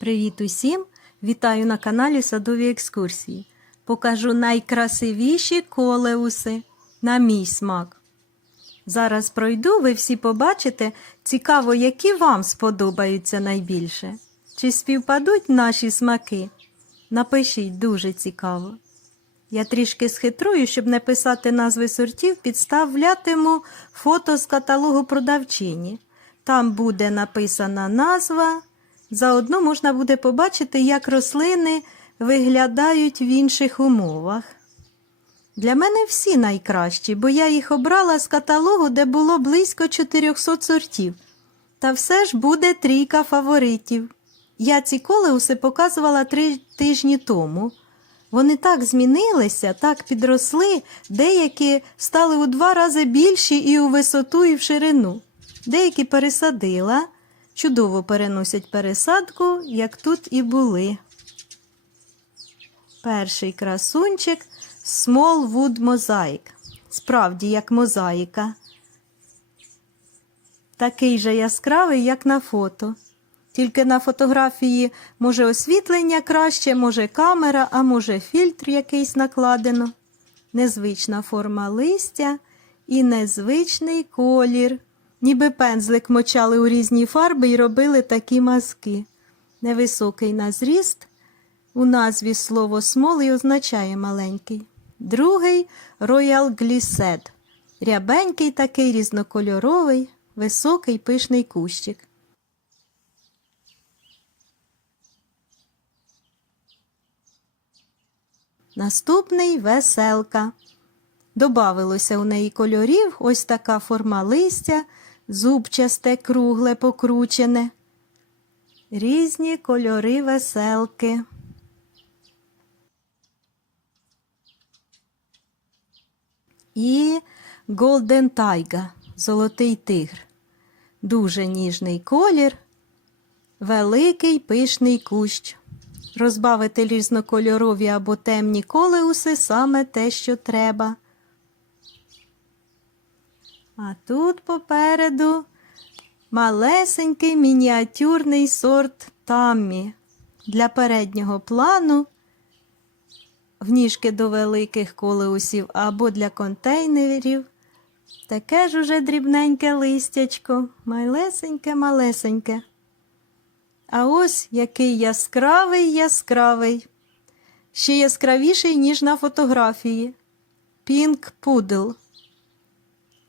Привіт усім! Вітаю на каналі Садові екскурсії. Покажу найкрасивіші колеуси на мій смак. Зараз пройду, ви всі побачите, цікаво, які вам сподобаються найбільше. Чи співпадуть наші смаки? Напишіть дуже цікаво. Я трішки схитрую, щоб не писати назви сортів, підставлятиму фото з каталогу продавчині. Там буде написана назва. Заодно можна буде побачити, як рослини виглядають в інших умовах. Для мене всі найкращі, бо я їх обрала з каталогу, де було близько 400 сортів. Та все ж буде трійка фаворитів. Я ці колеуси показувала три тижні тому. Вони так змінилися, так підросли, деякі стали у два рази більші і у висоту, і в ширину. Деякі пересадила, чудово переносять пересадку, як тут і були. Перший красунчик Smallwood Mosaic. Справді, як мозаїка. Такий же яскравий, як на фото. Тільки на фотографії може освітлення краще, може камера, а може фільтр якийсь накладено. Незвична форма листя і незвичний колір. Ніби пензлик мочали у різні фарби і робили такі мазки. Невисокий на зріст. У назві слово смол і означає маленький. Другий Royal Glissade. Рябенький такий різнокольоровий, високий пишний кущик. Наступний веселка. Добавилося у неї кольорів ось така форма листя, зубчасте, кругле, покручене. Різні кольори веселки. І Golden Tiger, золотий тигр. Дуже ніжний колір, великий пишний кущ. Розбавити різнокольорові або темні колеуси саме те, що треба. А тут попереду малесенький мініатюрний сорт Таммі. Для переднього плану, в ніжки до великих колеусів або для контейнерів. Таке ж уже дрібненьке листячко, малесеньке-малесеньке. А ось який яскравий яскравий, ще яскравіший, ніж на фотографії. Пінк пудл.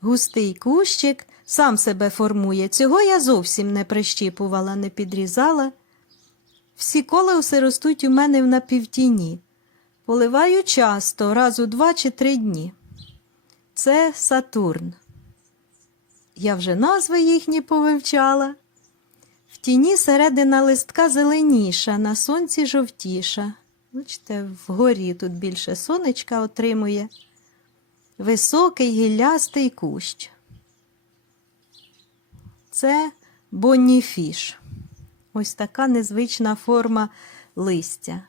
Густий кущик сам себе формує. Цього я зовсім не прищіпувала, не підрізала. Всі колеуси ростуть у мене в напівтіні. Поливаю часто, раз у два чи три дні. Це Сатурн. Я вже назви їхні повивчала. В тіні середина листка зеленіша, на сонці жовтіша. Бачите, вгорі тут більше сонечка отримує. Високий гіллястий кущ. Це боніфіш. Ось така незвична форма листя.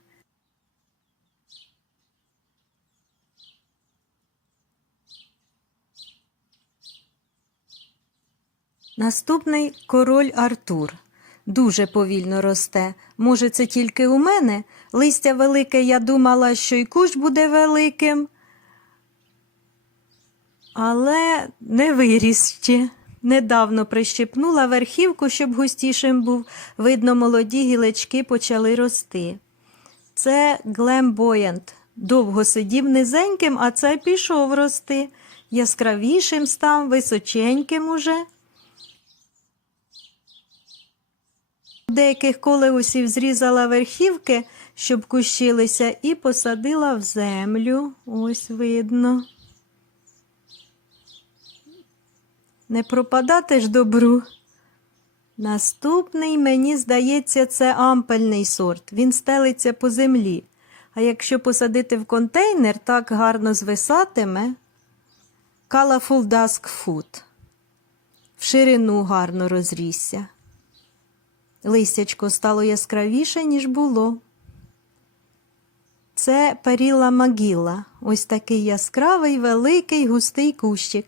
Наступний король Артур. Дуже повільно росте. Може, це тільки у мене? Листя велике, я думала, що й кущ буде великим. Але не виріс ще. Недавно прищепнула верхівку, щоб густішим був. Видно, молоді гілечки почали рости. Це глембоянт. Довго сидів низеньким, а це пішов рости. Яскравішим став, височеньким уже. Деяких колеусів зрізала верхівки, щоб кущилися, і посадила в землю. Ось видно. Не пропадати ж добру. Наступний, мені здається, це ампельний сорт. Він стелиться по землі. А якщо посадити в контейнер, так гарно звисатиме. Colorful Dusk Food. В ширину гарно розрісся. Листячко стало яскравіше, ніж було. Це періла магіла. Ось такий яскравий, великий, густий кущик.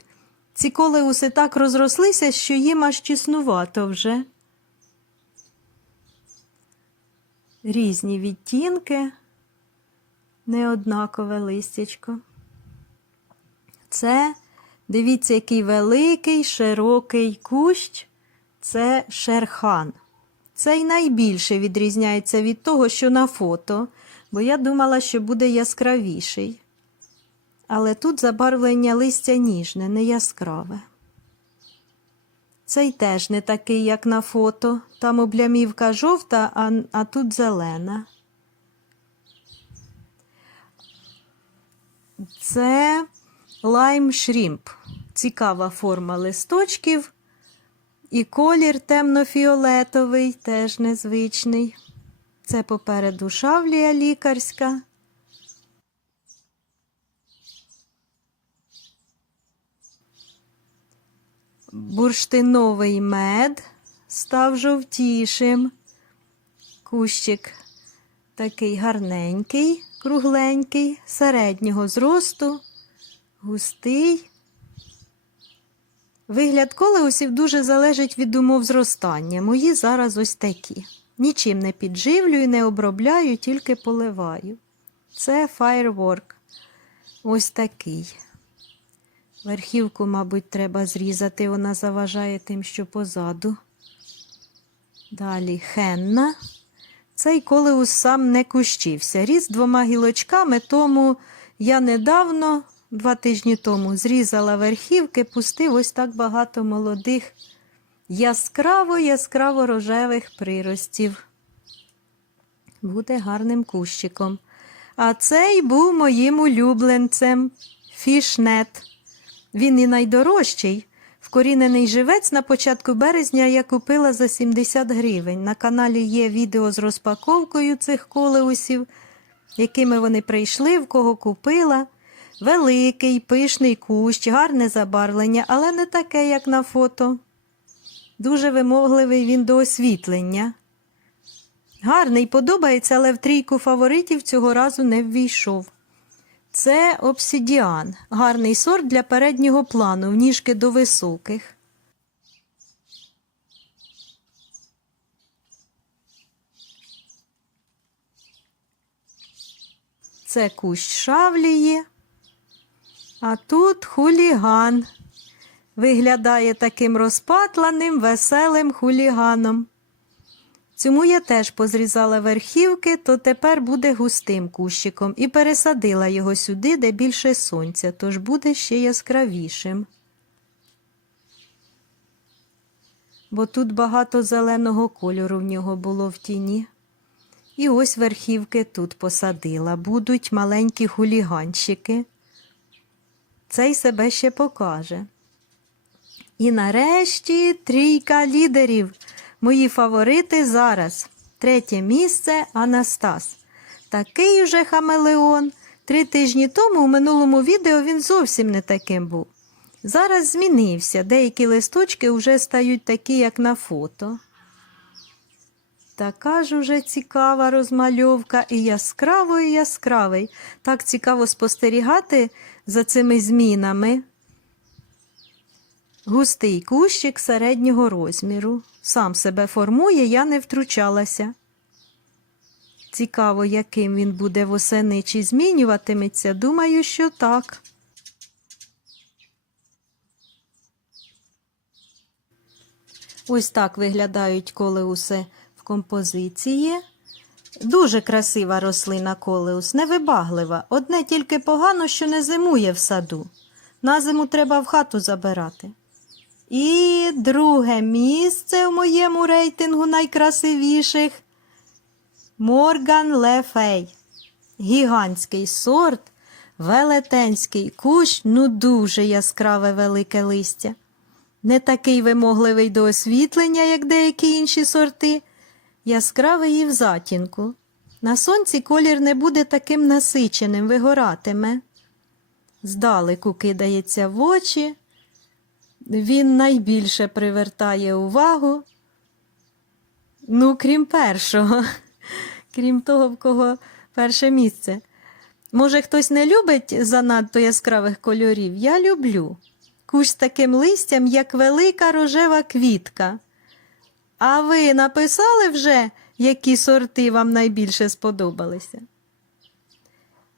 Ці колеуси так розрослися, що їм аж чеснувато вже. різні відтінки, неоднакове листячко. Це, дивіться, який великий, широкий кущ. Це шерхан. Цей найбільше відрізняється від того, що на фото, бо я думала, що буде яскравіший. Але тут забарвлення листя ніжне, не яскраве. Цей теж не такий, як на фото. Там облямівка жовта, а, а тут зелена. Це лайм шрімп. Цікава форма листочків. І колір темно-фіолетовий, теж незвичний. Це попереду шавлія лікарська. Бурштиновий мед став жовтішим. Кущик такий гарненький, кругленький, середнього зросту, густий. Вигляд колеусів дуже залежить від умов зростання. Мої зараз ось такі. Нічим не підживлюю, не обробляю, тільки поливаю. Це Firework. Ось такий. Верхівку, мабуть, треба зрізати, вона заважає тим, що позаду. Далі хенна. Цей колеус сам не кущився. Ріс двома гілочками, тому я недавно, два тижні тому, зрізала верхівки, пустив ось так багато молодих, яскраво-яскраво рожевих приростів. Буде гарним кущиком. А цей був моїм улюбленцем фішнет. Він і найдорожчий. Вкорінений живець на початку березня я купила за 70 гривень. На каналі є відео з розпаковкою цих колеусів, якими вони прийшли, в кого купила. Великий, пишний кущ, гарне забарвлення, але не таке, як на фото. Дуже вимогливий він до освітлення. Гарний, подобається, але в трійку фаворитів цього разу не ввійшов. Це обсидіан, гарний сорт для переднього плану, в ніжки до високих. Це кущ шавлії, а тут хуліган. Виглядає таким розпатланим, веселим хуліганом. Цьому я теж позрізала верхівки, то тепер буде густим кущиком і пересадила його сюди, де більше сонця, тож буде ще яскравішим. Бо тут багато зеленого кольору в нього було в тіні. І ось верхівки тут посадила. Будуть маленькі хуліганчики. Цей себе ще покаже. І нарешті трійка лідерів. Мої фаворити зараз. Третє місце Анастас. Такий уже хамелеон. Три тижні тому у минулому відео він зовсім не таким був. Зараз змінився. Деякі листочки вже стають такі, як на фото. Така ж уже цікава розмальовка і яскраво, і яскравий. Так цікаво спостерігати за цими змінами. Густий кущик середнього розміру. Сам себе формує, я не втручалася. Цікаво, яким він буде восени чи змінюватиметься. Думаю, що так. Ось так виглядають колеуси в композиції. Дуже красива рослина колеус, невибаглива. Одне тільки погано, що не зимує в саду. На зиму треба в хату забирати. І друге місце в моєму рейтингу найкрасивіших Морган Лефей. Гігантський сорт, велетенський кущ, ну дуже яскраве велике листя. Не такий вимогливий до освітлення, як деякі інші сорти, яскравий і в затінку. На сонці колір не буде таким насиченим, вигоратиме. Здалеку кидається в очі. Він найбільше привертає увагу. Ну, крім першого, крім того, в кого перше місце. Може, хтось не любить занадто яскравих кольорів? Я люблю. Кущ з таким листям, як велика рожева квітка. А ви написали вже, які сорти вам найбільше сподобалися.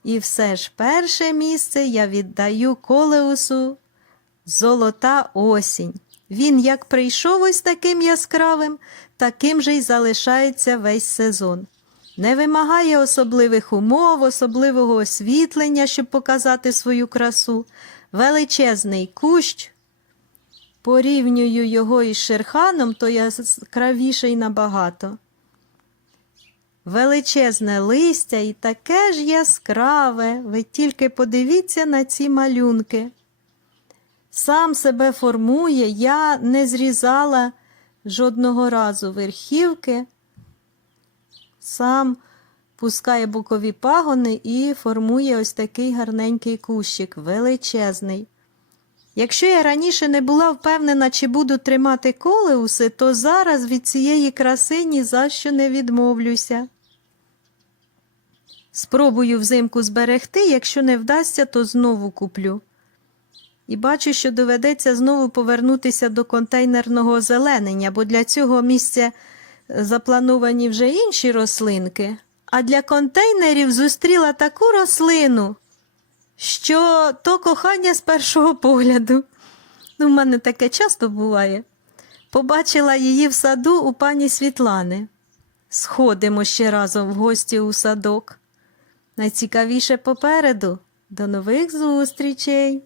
І все ж перше місце я віддаю колеусу Золота осінь. Він як прийшов ось таким яскравим, таким же й залишається весь сезон. Не вимагає особливих умов, особливого освітлення, щоб показати свою красу. Величезний кущ. Порівнюю його із шерханом, то яскравіший набагато. Величезне листя і таке ж яскраве. Ви тільки подивіться на ці малюнки. Сам себе формує, я не зрізала жодного разу верхівки, сам пускає бокові пагони і формує ось такий гарненький кущик, величезний. Якщо я раніше не була впевнена, чи буду тримати колеуси, то зараз від цієї краси ні за що не відмовлюся. Спробую взимку зберегти, якщо не вдасться, то знову куплю. І бачу, що доведеться знову повернутися до контейнерного озеленення, бо для цього місця заплановані вже інші рослинки. А для контейнерів зустріла таку рослину, що то кохання з першого погляду. Ну, в мене таке часто буває. Побачила її в саду у пані Світлани. Сходимо ще разом в гості у садок. Найцікавіше попереду. До нових зустрічей!